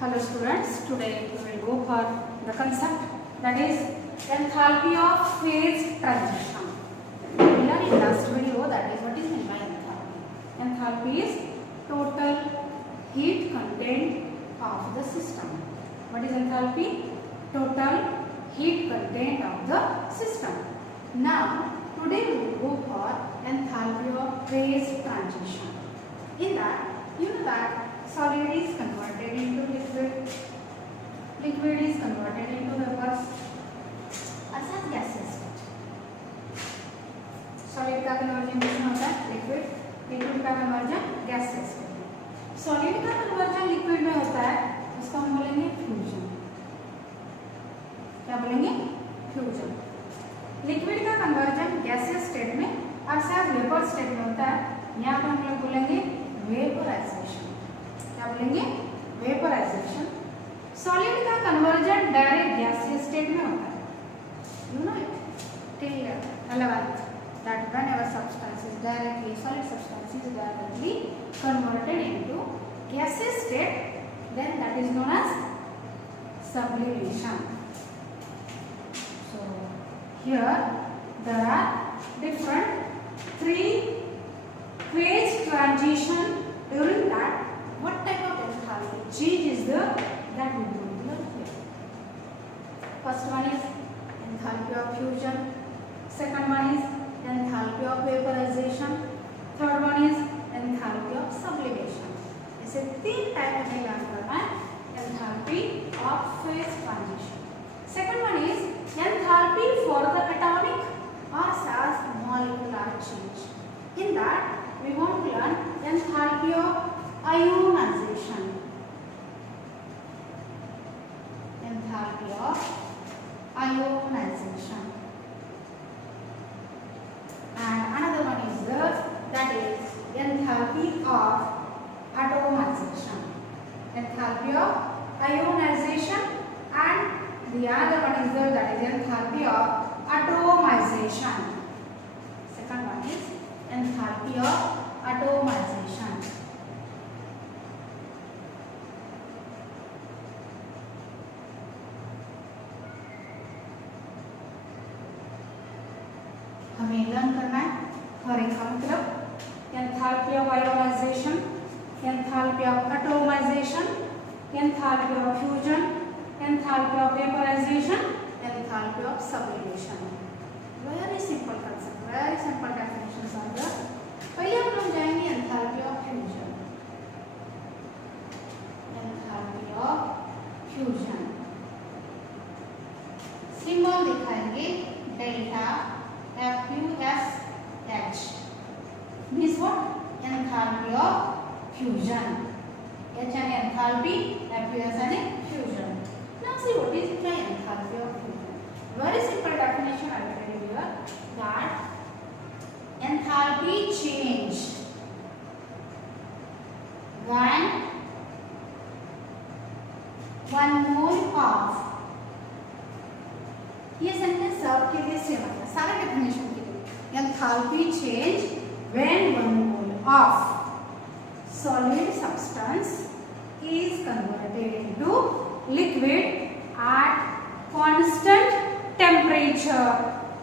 Hello students, today we will go for the concept that is enthalpy of phase transition. We learned in last video that is what is meant by enthalpy. Enthalpy is total heat content of the system. What is enthalpy? Total heat content of the system. Now today we will go for enthalpy of phase transition. In that, you know that solid is converted into liquid, liquid is converted into vapors, ऐसा gases. Solid का conversion किसमें होता है? Liquid, liquid का conversion gases. Solid का conversion liquid में होता है, उसको हम बोलेंगे fusion. क्या बोलेंगे? Fusion. Liquid का conversion gaseous state में और साथ vapor state में होता है, यहाँ पर हम लोग बोलेंगे vaporization. क्या बोलेंगे? वेपोराइजेशन. सॉलिड का कन्वर्जन डायरेक्ट गैसियस स्टेट में होता है. You know it till 11th that whenever substance is directly solid substance is directly converted into gaseous state, then that is known as sublimation. So here there are different three phase transition. During that, what type of enthalpy change is there that we will learn here. First one is enthalpy of fusion. Second one is enthalpy of vaporization. Third one is enthalpy of sublimation. ऐसे तीन type हमें learn करना है enthalpy of phase transition. Second one is enthalpy for the atomic or as molecular change. In that, we want to learn enthalpy of ionization. Enthalpy of ionization. And another one is that is enthalpy of atomization. Enthalpy of ionization, and the other one is that is enthalpy of atomization. Second one is enthalpy of atomization. हमें learn करना है for example enthalpy of ionization, enthalpy of atomization, enthalpy of fusion, enthalpy of vaporization, enthalpy of sublimation. Very simple concept, very simple definitions are there. पहले हम लोग जाएंगे enthalpy of fusion. Enthalpy of fusion. Symbol दिखाएंगे delta FUSH. Means what? Enthalpy of fusion. H and enthalpy, FUS and fusion. Now see what is the enthalpy of fusion. Very simple definition I will tell you here, that enthalpy change when 1 mole of, ये sentence सब के लिए same है, सारे definition के लिए. enthalpy change when 1 mole of solid substance is converted into liquid at constant temperature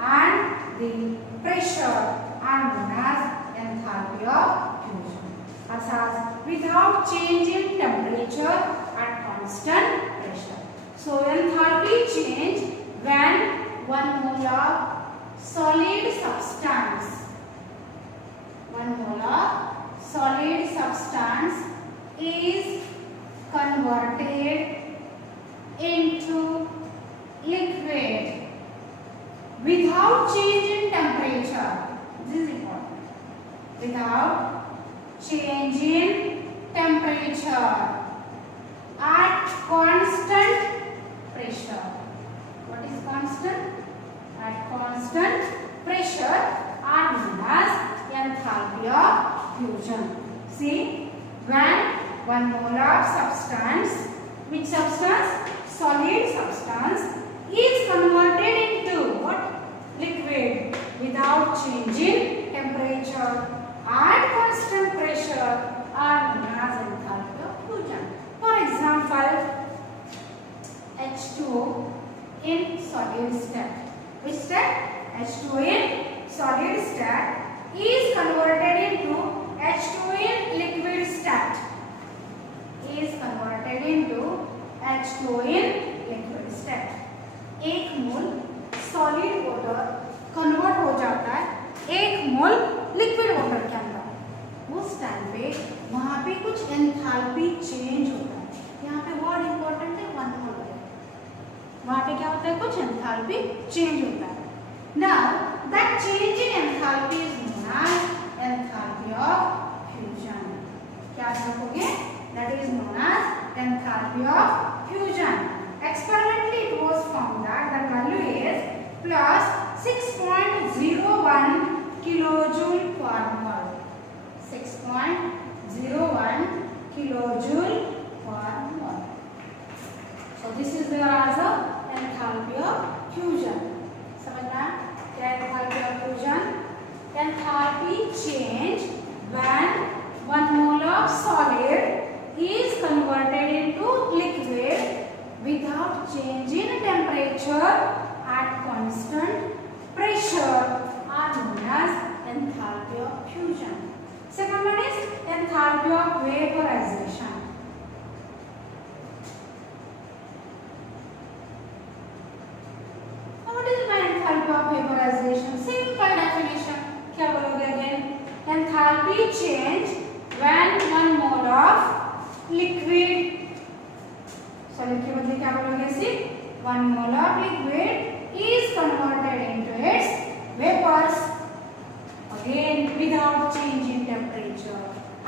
and the pressure are known as enthalpy of fusion. As without change in temperature at constant pressure. So enthalpy change when 1 mole of solid substance, 1 mole of solid substance is converted into liquid without change in temperature. This is important. Without change in temperature at constant pressure. What is constant? At constant pressure are known as enthalpy of fusion. See, when 1 mole of substance, which substance? Solid substance is converted into what? Liquid without change in temperature at constant pressure are known as enthalpy of fusion. For example, solid state. Which state? H2 in solid state is converted into H2 in liquid state. Is converted into H2 in liquid state. एक मोल solid water convert हो जाता है एक मोल liquid water के अंदर। उस time पे वहां पे कुछ एंथैल्पी चेंज होता है। यहाँ पे वर्ड इंपॉर्टेंट है, वन मोल है। वहां पे क्या होता है? कुछ एंथैल्पी चेंज होता है। Now that change in enthalpy is known as enthalpy of fusion. क्या लिखोगे? That is known as enthalpy of fusion. Experimentally, it was found that the value is plus 6.01 kilojoule per mole. 6.01 kilojoule per mole. So this is there as a enthalpy of fusion. समझना क्या enthalpy of fusion? Enthalpy change when 1 mole of solid is converted into liquid without change in temperature at constant pressure are known as enthalpy of fusion. Second one is enthalpy of vaporization. Now what is my enthalpy of vaporization? Simple definition. क्या बोलोगे again? Enthalpy change when 1 mole of liquid solid के बदले क्या बोलोगे? सिर्फ 1 mole of liquid is converted into its vapours again without change in temperature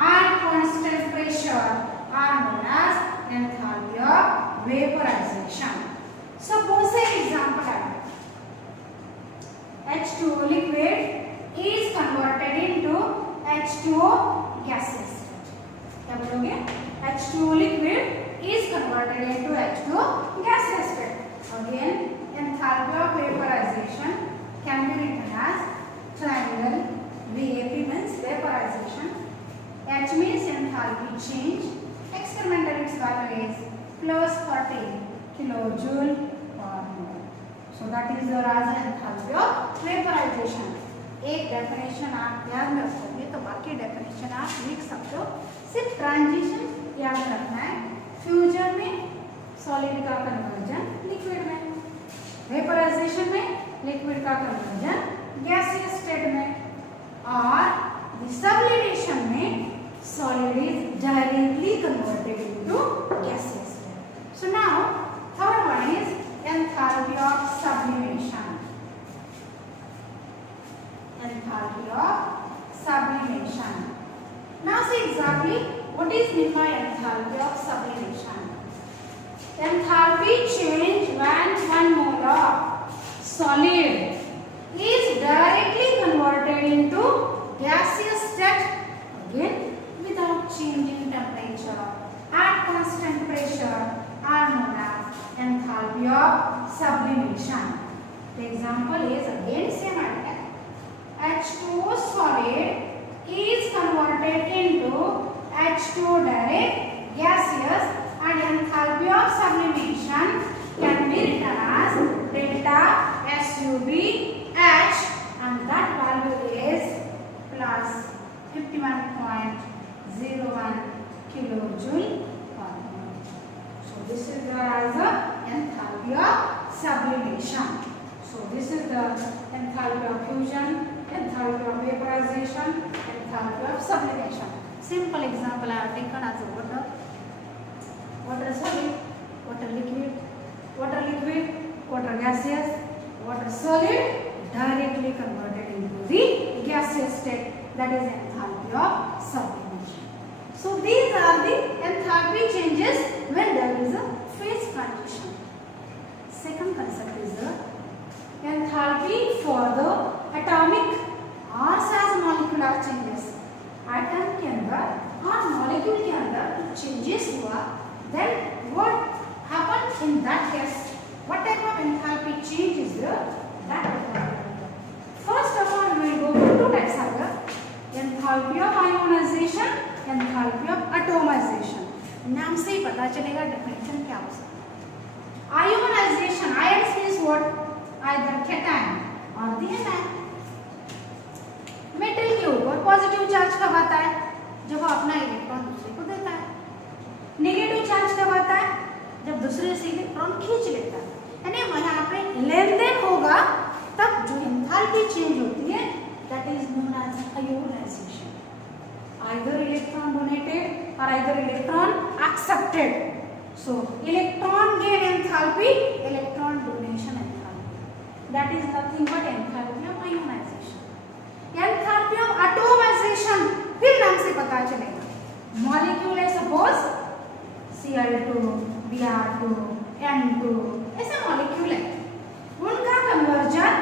at constant pressure are known as enthalpy of vaporisation. Suppose say example है H2O liquid is converted into H2O gaseous. क्या बोलोगे? H2O liquid is converted into H2O gaseous state. Again, enthalpy of vaporization can be written as triangle. VAP means vaporization. H means enthalpy change. Experimental its value is plus 40 kilojoule per mole. So that is the enthalpy of vaporization. एक definition आप याद में रखोगे तो बाकी definition आप लिख सकते हो। सिर्फ ट्रांजिशन याद रखना है। फ्यूजन में सॉलिड का कन्वर्जन लिक्विड में, वेपोराइजेशन में लिक्विड का कन्वर्जन गैसियस स्टेट में, और सब्लिमेशन में solid is directly converted into gaseous state. So now third one is enthalpy of sublimation. Enthalpy of sublimation. Now see exactly what is meant by enthalpy of sublimation. Enthalpy change when 1 mole of solid is directly converted into gaseous state again without change in temperature at constant pressure are known as enthalpy of sublimation. The example is again same idea. H2O solid is converted into H2O direct gaseous and enthalpy of sublimation can be written as delta SUB H and that value is plus 51.01 kilojoule per mole. So this is the answer enthalpy of sublimation. So this is the enthalpy of fusion, enthalpy of vaporization, enthalpy of sublimation. Simple example I have taken as water, water solid, water liquid, water liquid, water gaseous, water solid directly converted into the gaseous state, that is enthalpy of sublimation. So these are the enthalpy changes when there is a phase transition. Second concept is the enthalpy for the atomic और साथ molecular changes. Atom के अंदर और molecule के अंदर कुछ changes हुआ, then what happened in that case? What type of enthalpy change is there? That first of all we will go to two types of enthalpy of ionization, enthalpy of atomization. नाम से ही पता चलेगा definition क्या हो सकता है. Ionization, ions means what? Either cation और the anion. Metal के ऊपर पॉजिटिव चार्ज कब आता है? जब वो अपना इलेक्ट्रॉन दूसरे को देता है। नेगेटिव चार्ज कब आता है? जब दूसरे से इलेक्ट्रॉन खींच लेता है। यानी यहाँ पे लेन देन होगा तब जो एंथैल्पी चेंज होती है that is known as ionisation. Either electron donated और either electron accepted. So electron gain enthalpy, electron donation enthalpy. That is nothing but enthalpy of ionization. Enthalpy of atomization फिर नाम से पता चलेगा। Molecule है suppose Cl2, Br2, N2 ऐसे molecule है। उनका conversion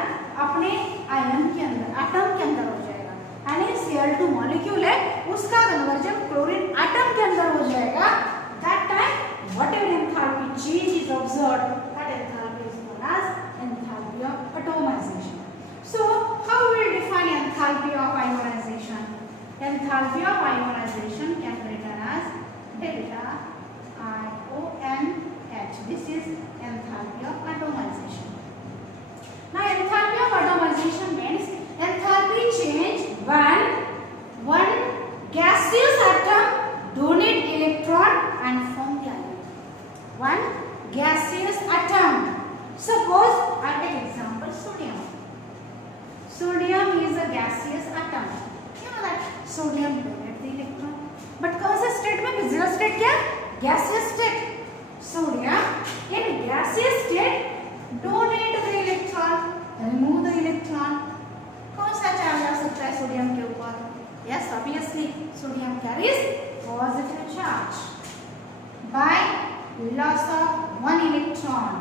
अपने आयन के अंदर, एटम के अंदर हो जाएगा। यानी Cl2 molecule है, उसका conversion क्लोरीन एटम के अंदर हो जाएगा। That time whatever enthalpy change is observed, that enthalpy is known as enthalpy of atomization. So, how we will define enthalpy of ionization? Enthalpy of ionization can be written as delta IONH. This is enthalpy of atomization. Now, enthalpy of atomization means enthalpy change when one gaseous atom donate electron and form the ion. One gaseous atom. Suppose I take example sodium. Sodium is a gaseous atom. You know that sodium donate the electron. But कौन सा state में? Physical state क्या? Gaseous state. Sodium in gaseous state donate the electron, remove the electron. कौन सा charge आ सकता है sodium के ऊपर? Yes, obviously sodium carries positive charge by loss of one electron.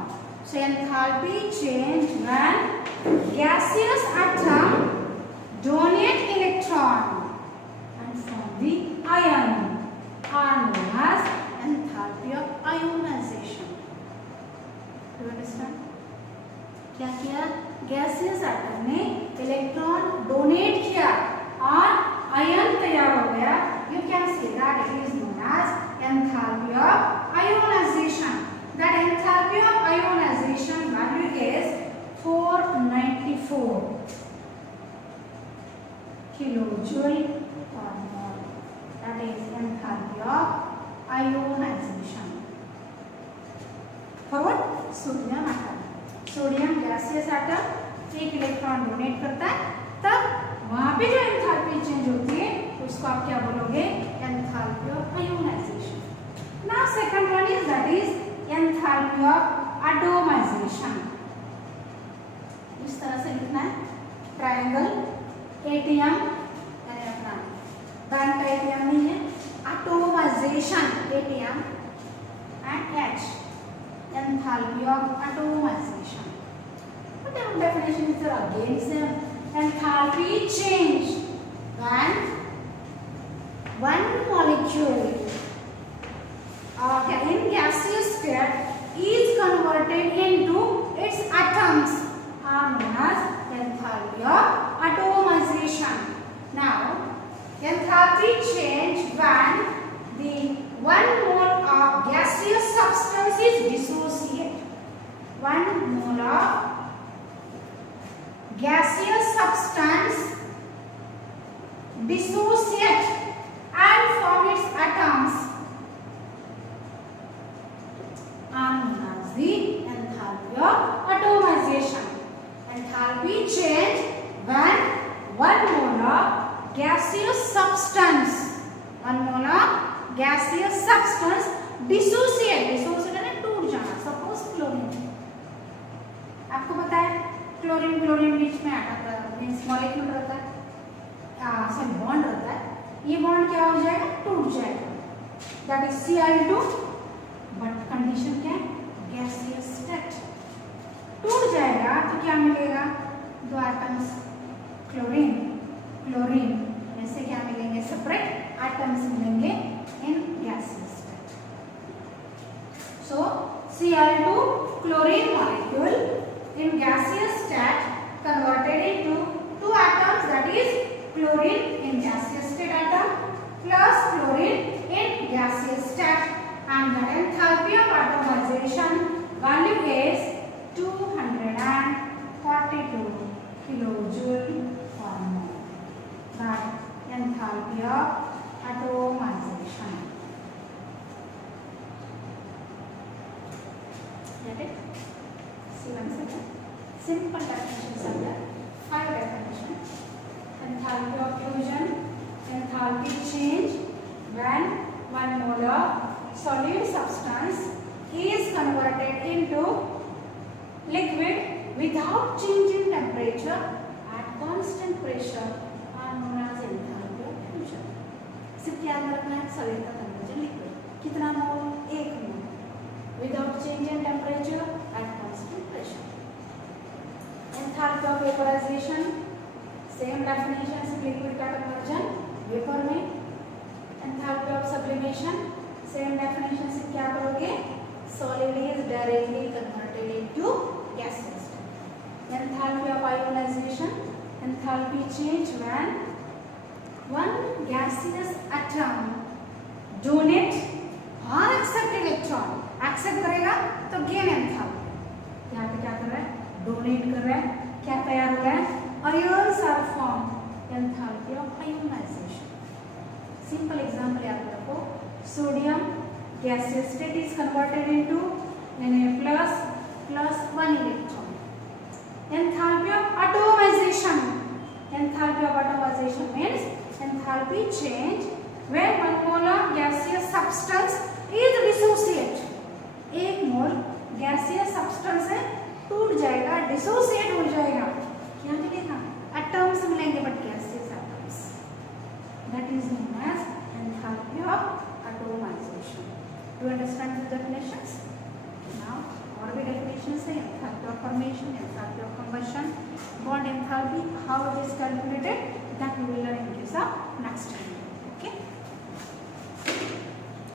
So enthalpy change when gaseous atom donate electron and form the ion are known as enthalpy of ionization. Do you understand? क्या किया? Gaseous atom ने electron donate किया और ion तैयार हो गया। You can say that it is known as enthalpy of ionization. That enthalpy of ionization value is 494 kilojoule per mole. That is enthalpy of ionization. For what? Sodium atom. Sodium gaseous atom एक electron donate करता है, तब वहां पे जो enthalpy change होती है उसको आप क्या बोलोगे? Enthalpy of ionisation. Now second one is that is enthalpy of atomisation. इस तरह से लिखना है ट्रायंगल एटीएम, यानी अपना बैंक का एटीएम नहीं है, atomisation ATM and H enthalpy of atomization. Whatever definition is there, again same. Enthalpy change when one molecule in gaseous state is converted into its atoms are known as enthalpy of atomization. Now, enthalpy change when the one mole of gaseous substance is dissociated. One mole of gaseous substance dissociate and form its atoms are known as the enthalpy of atomization. Enthalpy change when one mole of gaseous substance, one mole of gaseous substance dissociate है टूट जाना. Suppose chlorine, आपको पता है chlorine chlorine बीच में means molecule रहता है, sorry bond रहता है, ये बॉन्ड क्या हो जाएगा? टूट जाएगा. That is Cl2, but condition क्या है? Gaseous state. टूट जाएगा तो क्या मिलेगा? दो एटम्स क्लोरीन क्लोरीन ऐसे क्या मिलेंगे? सेपरेट एटम्स मिलेंगे in gaseous state. So Cl2 chlorine molecule in gaseous state converted into two atoms, that is chlorine in gaseous state atom plus chlorine in gaseous state, and the enthalpy of atomization value is 212 let it. See once again. Simple definitions are there. 5 definitions. Enthalpy of fusion, enthalpy change when 1 molar solid substance is converted into liquid without change in temperature at constant pressure are known as enthalpy of fusion. सिर्फ याद रखना है solid का conversion liquid कितना mole 1 mole without change in temperature at constant pressure. Enthalpy of vaporisation same definition से liquid का conversion vapour में. Enthalpy of sublimation same definition से क्या करोगे solid is directly converted into gaseous state. Enthalpy of ionization, enthalpy change when one gaseous atom donate or accept electron. accept करेगा तो gain enthalpy. यहाँ पे क्या कर रहा है donate कर रहा है क्या तैयार हो रहा है ions are formed. enthalpy of ionization. Simple example याद रखो sodium gaseous state is converted into Na plus 1 electron. Enthalpy of atomization. Enthalpy of atomization means enthalpy change when 1 molar gaseous substance is dissociate. 1 mole gaseous substance है टूट जाएगा dissociate हो जाएगा. क्या मिलेगा atoms मिलेंगे but gaseous atoms. That is known as enthalpy of atomization. Do you understand the definitions? Now और भी definitions है enthalpy of formation, enthalpy of combustion, bond enthalpy, how it is calculated, that we will learn in case of